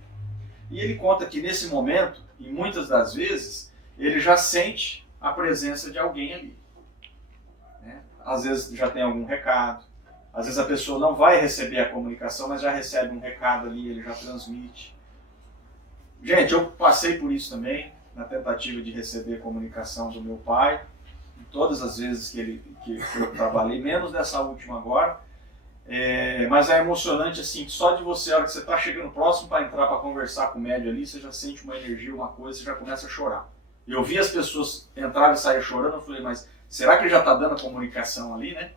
E ele conta que nesse momento, e muitas das vezes, ele já sente a presença de alguém ali. Né? Às vezes já tem algum recado, às vezes a pessoa não vai receber a comunicação, mas já recebe um recado ali, ele já transmite. Gente, eu passei por isso também, na tentativa de receber a comunicação do meu pai, todas as vezes que eu trabalhei, menos dessa última agora. Mas é emocionante assim, que só de você, a hora que você está chegando próximo para entrar para conversar com o médium ali, você já sente uma energia, uma coisa, você já começa a chorar. Eu vi as pessoas entrarem e sair chorando, eu falei, mas será que ele já está dando a comunicação ali, né?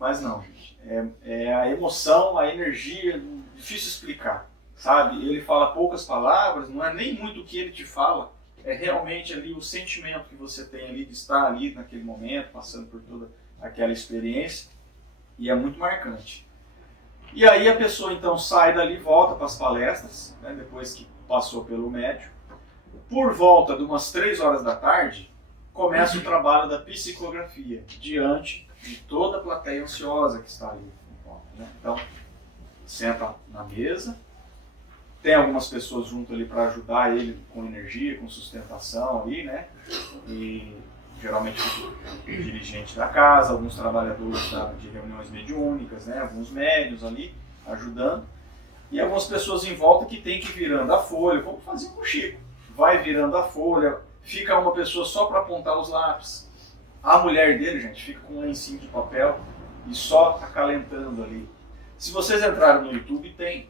Mas não, gente. É a emoção, a energia, difícil explicar, sabe? Ele fala poucas palavras, não é nem muito o que ele te fala, é realmente ali o sentimento que você tem ali de estar ali naquele momento, passando por toda aquela experiência, e é muito marcante. E aí a pessoa então sai dali, volta para as palestras, né, depois que passou pelo médium. Por volta de umas 3 horas da tarde, começa o trabalho da psicografia, diante de toda a plateia ansiosa que está ali. Né? Então, senta na mesa, tem algumas pessoas junto ali para ajudar ele com energia, com sustentação ali, né? E geralmente o dirigente da casa, alguns trabalhadores de reuniões mediúnicas, né? Alguns médios ali ajudando, e algumas pessoas em volta que tem que ir virando a folha, como fazia com o Chico. Vai virando a folha, fica uma pessoa só para apontar os lápis. A mulher dele, gente, fica com um lencinho de papel e só acalentando ali. Se vocês entrarem no YouTube, tem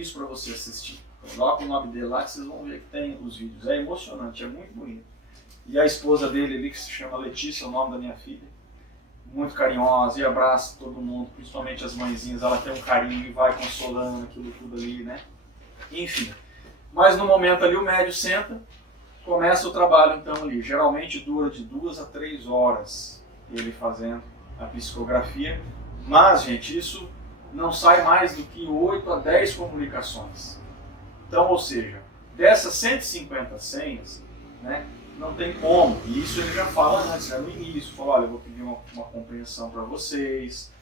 isso para você assistir. Coloca o nome dele lá que vocês vão ver que tem os vídeos. É emocionante, é muito bonito. E a esposa dele ali, que se chama Letícia, é o nome da minha filha, muito carinhosa e abraça todo mundo, principalmente as mãezinhas. Ela tem um carinho e vai consolando aquilo tudo ali, né? Enfim. Mas no momento ali o médium senta, começa o trabalho então ali. Geralmente dura de 2 a 3 horas ele fazendo a psicografia. Mas, gente, isso não sai mais do que 8 a 10 comunicações. Então, ou seja, dessas 150 senhas, né, não tem como. E isso ele já fala antes, já no início. Fala, olha, eu vou pedir uma compreensão para vocês.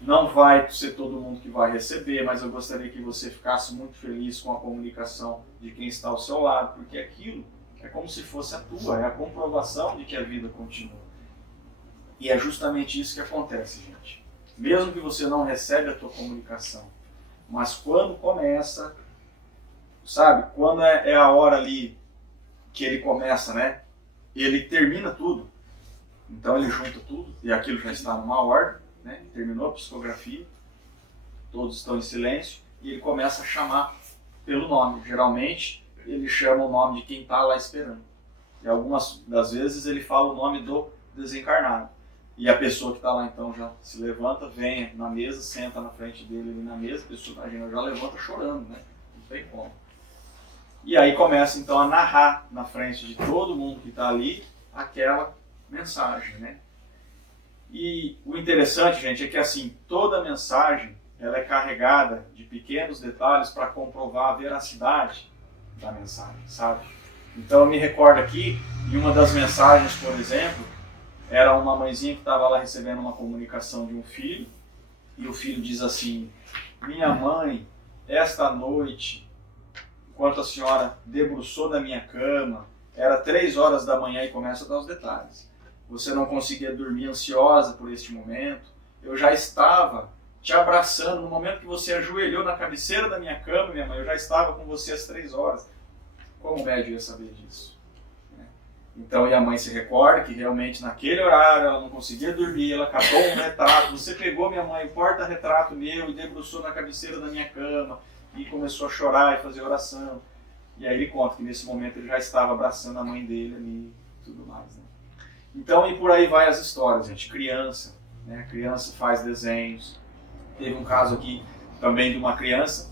Não vai ser todo mundo que vai receber, mas eu gostaria que você ficasse muito feliz com a comunicação de quem está ao seu lado, porque aquilo é como se fosse a tua, é a comprovação de que a vida continua. E é justamente isso que acontece, gente. Mesmo que você não recebe a tua comunicação, mas quando começa, sabe, quando é a hora ali que ele começa, né, ele termina tudo, então ele junta tudo, e aquilo já está numa ordem, né, terminou a psicografia, todos estão em silêncio, e ele começa a chamar pelo nome. Geralmente, ele chama o nome de quem está lá esperando. E algumas das vezes ele fala o nome do desencarnado. E a pessoa que está lá então já se levanta, vem na mesa, senta na frente dele ali na mesa, a pessoa imagina, já levanta chorando, né? Não tem como. E aí começa então a narrar na frente de todo mundo que está ali aquela mensagem, né? E o interessante, gente, é que assim, toda a mensagem ela é carregada de pequenos detalhes para comprovar a veracidade da mensagem, sabe? Então eu me recordo aqui, em uma das mensagens, por exemplo, era uma mãezinha que estava lá recebendo uma comunicação de um filho, e o filho diz assim, minha mãe, esta noite, enquanto a senhora debruçou na minha cama, era 3 horas da manhã e começa a dar os detalhes. Você não conseguia dormir ansiosa por este momento. Eu já estava te abraçando no momento que você ajoelhou na cabeceira da minha cama, minha mãe. Eu já estava com você às 3 horas. Como o médico ia saber disso? Então, e a mãe se recorda que realmente naquele horário ela não conseguia dormir, ela catou um retrato. Você pegou, minha mãe, o porta-retrato meu e debruçou na cabeceira da minha cama e começou a chorar e fazer oração. E aí ele conta que nesse momento ele já estava abraçando a mãe dele ali e tudo mais, né? Então, e por aí vai as histórias, gente. Criança, né? Criança faz desenhos. Teve um caso aqui também de uma criança.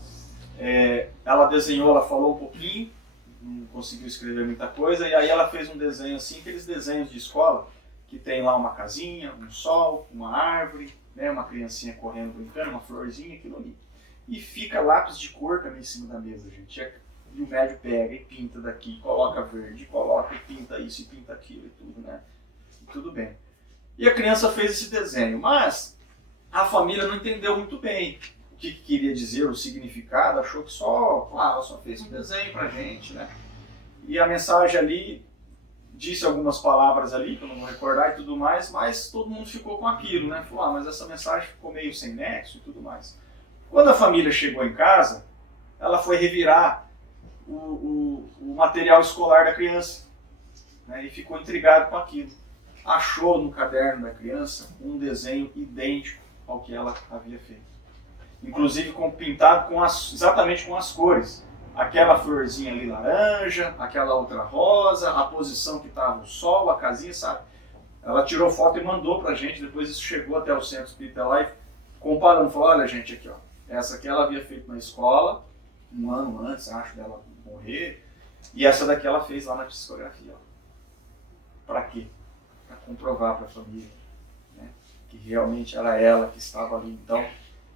Ela desenhou, ela falou um pouquinho, não conseguiu escrever muita coisa, e aí ela fez um desenho assim, aqueles desenhos de escola, que tem lá uma casinha, um sol, uma árvore, né? Uma criancinha correndo, brincando, uma florzinha, aquilo ali. E fica lápis de cor também em cima da mesa, gente. E o médio pega e pinta daqui, coloca verde, coloca e pinta isso e pinta aquilo e tudo, né? E tudo bem. E a criança fez esse desenho, mas a família não entendeu muito bem o que queria dizer, o significado, achou que ela só fez um desenho pra gente, né? E a mensagem ali disse algumas palavras ali, que eu não vou recordar e tudo mais, mas todo mundo ficou com aquilo, né? Falou, mas essa mensagem ficou meio sem nexo e tudo mais. Quando a família chegou em casa, ela foi revirar o material escolar da criança, né, e ficou intrigado com aquilo. Achou no caderno da criança um desenho idêntico ao que ela havia feito. Inclusive pintado exatamente com as cores. Aquela florzinha ali laranja, aquela outra rosa, a posição que estava o sol, a casinha, sabe? Ela tirou foto e mandou pra gente, depois isso chegou até o centro espírita lá e comparando, falou, olha gente, aqui ó, essa aqui ela havia feito na escola, um ano antes, acho, dela morrer, e essa daqui ela fez lá na psicografia. Para quê? Para comprovar para a família, né, que realmente era ela que estava ali. Então,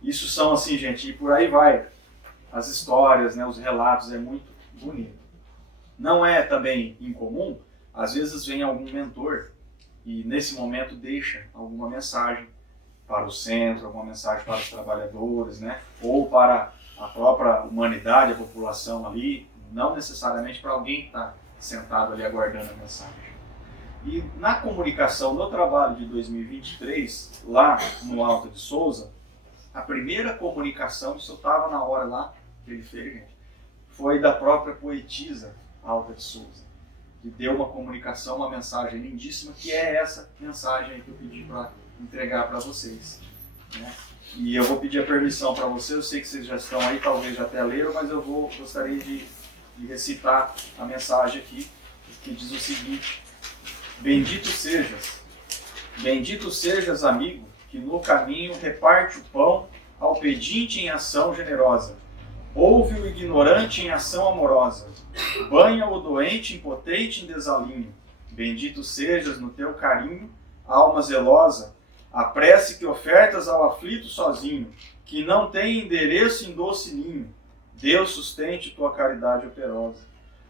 isso são assim, gente, e por aí vai. As histórias, né, os relatos, é muito bonito. Não é também incomum, às vezes vem algum mentor e nesse momento deixa alguma mensagem para o centro, alguma mensagem para os trabalhadores, né, ou para a própria humanidade, a população ali, não necessariamente para alguém que está sentado ali aguardando a mensagem. E na comunicação no trabalho de 2023, lá no Alto de Souza, a primeira comunicação, isso eu estava na hora lá que ele fez, gente, foi da própria poetisa Alta de Souza, que deu uma comunicação, uma mensagem lindíssima, que é essa mensagem que eu pedi para entregar para vocês, né? E eu vou pedir a permissão para vocês, eu sei que vocês já estão aí, talvez já até leram, mas eu gostaria de recitar a mensagem aqui, que diz o seguinte: bendito sejas, amigo, que no caminho reparte o pão ao pedinte em ação generosa, ouve o ignorante em ação amorosa, banha o doente impotente em desalinho, bendito sejas no teu carinho, alma zelosa, a prece que ofertas ao aflito sozinho, que não tem endereço em doce ninho, Deus sustente tua caridade operosa.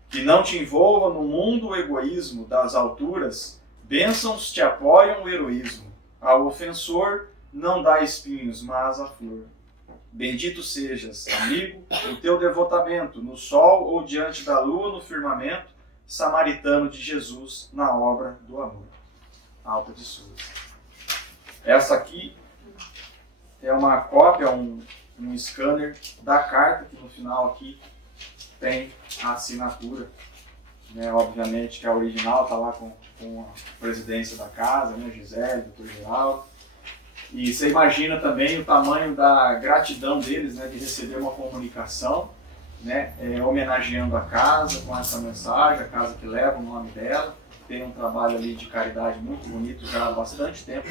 Que não te envolva no mundo o egoísmo das alturas, bênçãos te apoiam o heroísmo. Ao ofensor não dá espinhos, mas a flor. Bendito sejas, amigo, o teu devotamento, no sol ou diante da lua no firmamento, samaritano de Jesus na obra do amor. Alta de Souza. Essa aqui é uma cópia, um scanner da carta, que no final aqui tem a assinatura, né? Obviamente que a original está lá com a presidência da casa, né? Gisele, Dr. Geraldo. E você imagina também o tamanho da gratidão deles, né? De receber uma comunicação, né? Homenageando a casa com essa mensagem, a casa que leva o nome dela. Tem um trabalho ali de caridade muito bonito já há bastante tempo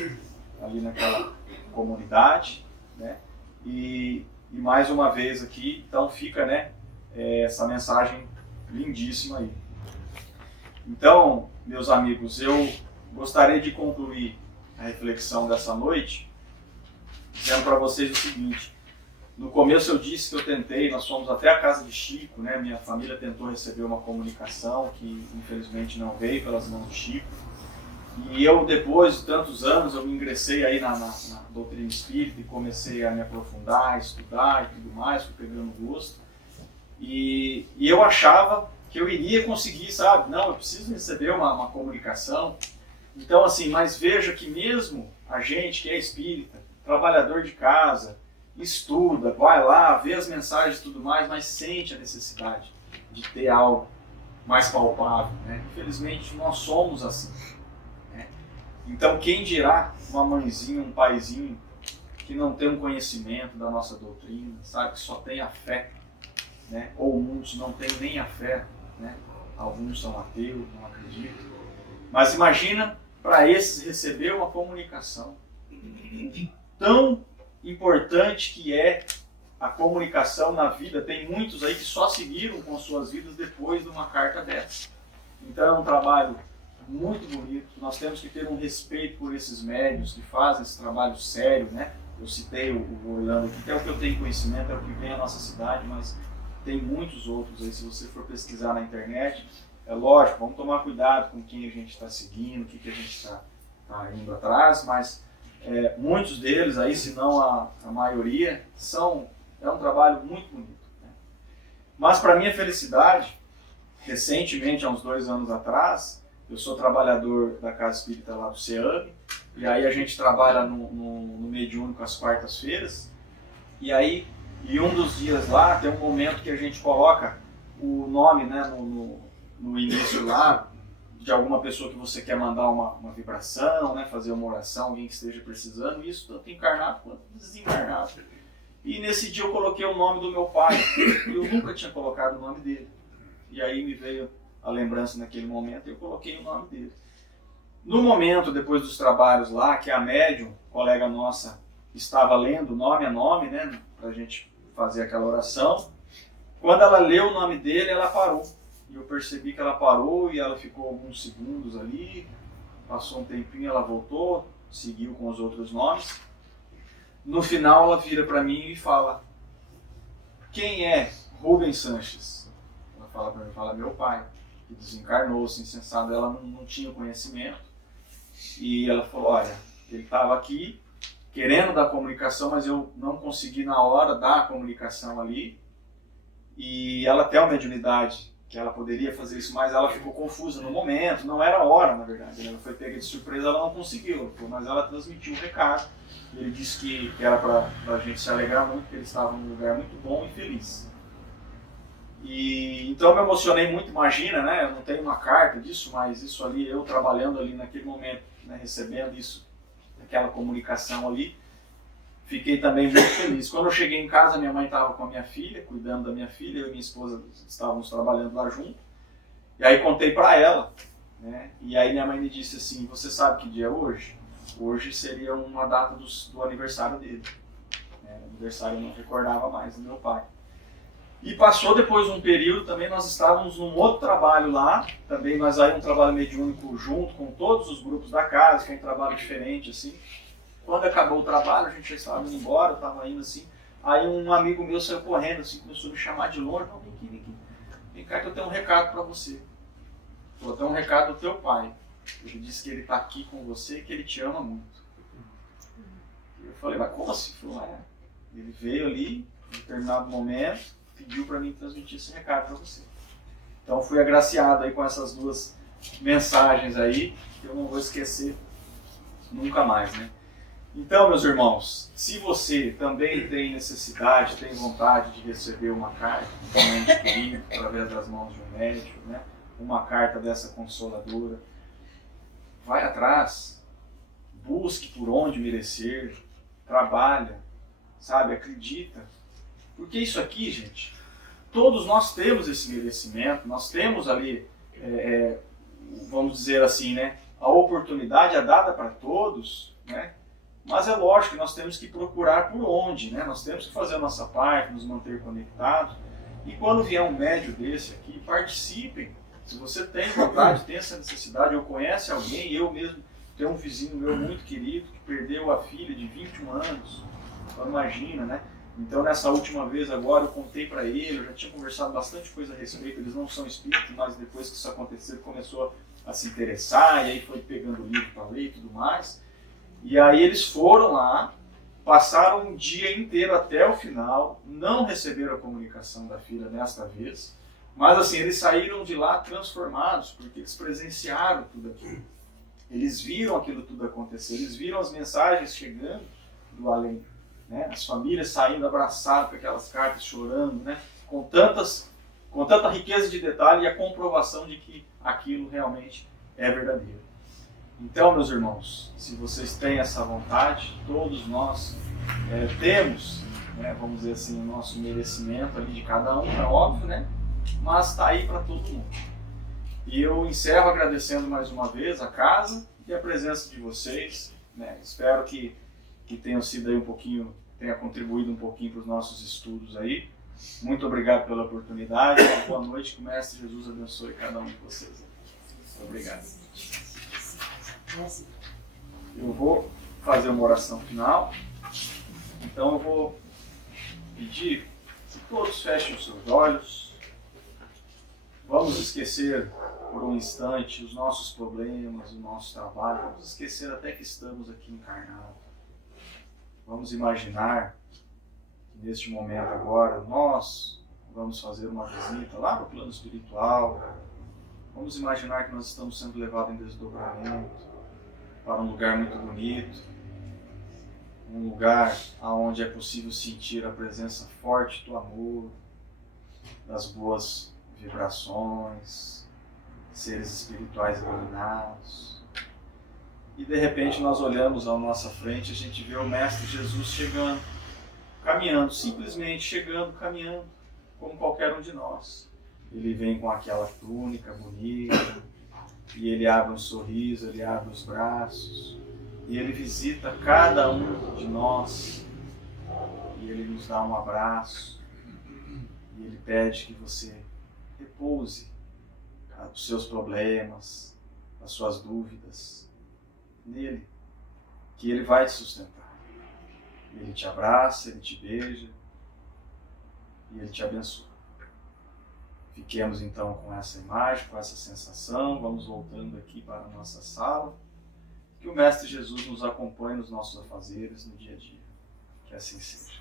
ali naquela comunidade, né? E mais uma vez aqui, então fica, né, essa mensagem lindíssima aí. Então, meus amigos, eu gostaria de concluir a reflexão dessa noite dizendo para vocês o seguinte: no começo eu disse que eu tentei, nós fomos até a casa de Chico, né, minha família tentou receber uma comunicação que infelizmente não veio pelas mãos de Chico. E eu, depois de tantos anos, eu me ingressei aí na doutrina espírita e comecei a me aprofundar, estudar e tudo mais, fui pegando gosto. E eu achava que eu iria conseguir, sabe? Não, eu preciso receber uma comunicação. Então, assim, mas veja que mesmo a gente que é espírita, trabalhador de casa, estuda, vai lá, vê as mensagens e tudo mais, mas sente a necessidade de ter algo mais palpável, né? Infelizmente, nós somos assim, né? Então, quem dirá uma mãezinha, um paizinho que não tem um conhecimento da nossa doutrina, sabe, que só tem a fé, né? Ou muitos não têm nem a fé, né? Alguns são ateus, não acreditam. Mas imagina para esses receber uma comunicação tão importante que é a comunicação na vida. Tem muitos aí que só seguiram com suas vidas depois de uma carta dessa. Então é um trabalho muito bonito. Nós temos que ter um respeito por esses médios que fazem esse trabalho sério, né? Eu citei o Orlando aqui, que é o que eu tenho conhecimento, é o que vem à nossa cidade, mas tem muitos outros aí, se você for pesquisar na internet. É lógico, vamos tomar cuidado com quem a gente está seguindo, o que a gente está indo atrás, mas muitos deles aí, se não a maioria, é um trabalho muito bonito, né? Mas para minha felicidade, recentemente, há uns 2 anos atrás, eu sou trabalhador da Casa Espírita lá do CEAB, e aí a gente trabalha no mediúnico às quartas-feiras, e aí, e um dos dias lá, tem um momento que a gente coloca o nome, né, no início lá, de alguma pessoa que você quer mandar uma vibração, né, fazer uma oração, alguém que esteja precisando, isso tanto encarnado quanto desencarnado. E nesse dia eu coloquei o nome do meu pai, e eu nunca tinha colocado o nome dele. E aí me veio a lembrança naquele momento e eu coloquei o nome dele. No momento, depois dos trabalhos lá, que a médium, colega nossa, estava lendo nome a nome, né, para a gente fazer aquela oração, quando ela leu o nome dele, ela parou. E eu percebi que ela parou e ela ficou alguns segundos ali, passou um tempinho, ela voltou, seguiu com os outros nomes. No final ela vira para mim e fala: quem é Rubens Sanches? Ela fala para mim, fala, meu pai, que desencarnou, assim, insensado, ela não tinha conhecimento. E ela falou, olha, ele estava aqui querendo dar comunicação, mas eu não consegui na hora dar a comunicação ali. E ela tem uma mediunidade que ela poderia fazer isso, mas ela ficou confusa no momento, não era a hora, na verdade. Ela foi pega de surpresa, ela não conseguiu, mas ela transmitiu o recado. Ele disse que era para a gente se alegrar muito, que ele estava num lugar muito bom e feliz. E então eu me emocionei muito, imagina, né? Eu não tenho uma carta disso, mas isso ali, eu trabalhando ali naquele momento, né, recebendo isso, aquela comunicação ali, fiquei também muito feliz. Quando eu cheguei em casa, minha mãe estava com a minha filha, cuidando da minha filha, eu e minha esposa estávamos trabalhando lá junto. E aí contei para ela, né? E aí minha mãe me disse assim, você sabe que dia é hoje? Hoje seria uma data do aniversário dele. Aniversário eu não recordava mais do meu pai. E passou depois um período, também nós estávamos num outro trabalho lá, também nós aí um trabalho mediúnico junto com todos os grupos da casa, que é um trabalho diferente assim. Quando acabou o trabalho, a gente já estava indo embora, eu estava indo assim, aí um amigo meu saiu correndo assim, começou a me chamar de longe, não, vem aqui, vem cá que eu tenho um recado para você. Eu tenho um recado do teu pai. Ele disse que ele está aqui com você e que ele te ama muito. Eu falei, mas como assim? Ele falou, ele veio ali, em determinado momento, pediu para mim transmitir esse recado para você. Então fui agraciado aí com essas 2 mensagens aí, que eu não vou esquecer nunca mais, né? Então, meus irmãos, se você também tem necessidade, tem vontade de receber uma carta de um ente querido, através das mãos de um médico, né? Uma carta dessa consoladora, vai atrás, busque por onde merecer, trabalha, sabe, acredita. Porque isso aqui, gente, todos nós temos esse merecimento, nós temos ali, vamos dizer assim, né, a oportunidade é dada para todos, né? Mas é lógico que nós temos que procurar por onde, né? Nós temos que fazer a nossa parte, nos manter conectados. E quando vier um médio desse aqui, participem. Se você tem vontade, tem essa necessidade, ou conhece alguém, eu mesmo tenho um vizinho meu muito querido que perdeu a filha de 21 anos. Então imagina, né? Então nessa última vez agora eu contei para ele, eu já tinha conversado bastante coisa a respeito, eles não são espíritos, mas depois que isso aconteceu ele começou a se interessar, e aí foi pegando o livro para ler e tudo mais. E aí eles foram lá, passaram um dia inteiro até o final, não receberam a comunicação da filha desta vez, mas assim, eles saíram de lá transformados, porque eles presenciaram tudo aquilo. Eles viram aquilo tudo acontecer, eles viram as mensagens chegando do além, né? As famílias saindo abraçadas com aquelas cartas, chorando, né? Com tanta riqueza de detalhe e a comprovação de que aquilo realmente é verdadeiro. Então, meus irmãos, se vocês têm essa vontade, todos nós temos, né, vamos dizer assim, o nosso merecimento ali de cada um, é óbvio, né? Mas está aí para todo mundo. E eu encerro agradecendo mais uma vez a casa e a presença de vocês, né? Espero que tenham sido aí tenha contribuído um pouquinho para os nossos estudos aí. Muito obrigado pela oportunidade, uma boa noite, que o Mestre Jesus abençoe cada um de vocês. Muito obrigado. Eu vou fazer uma oração final, então eu vou pedir que todos fechem os seus olhos. Vamos esquecer por um instante os nossos problemas, o nosso trabalho, vamos esquecer até que estamos aqui encarnados. Vamos imaginar que neste momento agora nós vamos fazer uma visita lá no plano espiritual. Vamos imaginar que nós estamos sendo levados em desdobramento para um lugar muito bonito, um lugar onde é possível sentir a presença forte do amor, das boas vibrações, seres espirituais iluminados. E de repente nós olhamos à nossa frente e a gente vê o Mestre Jesus chegando, caminhando, simplesmente chegando, caminhando, como qualquer um de nós. Ele vem com aquela túnica bonita, e ele abre um sorriso, ele abre os braços, e ele visita cada um de nós, e ele nos dá um abraço, e ele pede que você repouse os seus problemas, as suas dúvidas nele, que ele vai te sustentar. Ele te abraça, ele te beija, e ele te abençoa. Fiquemos então com essa imagem, com essa sensação, vamos voltando aqui para a nossa sala. Que o Mestre Jesus nos acompanhe nos nossos afazeres no dia a dia. Que assim seja.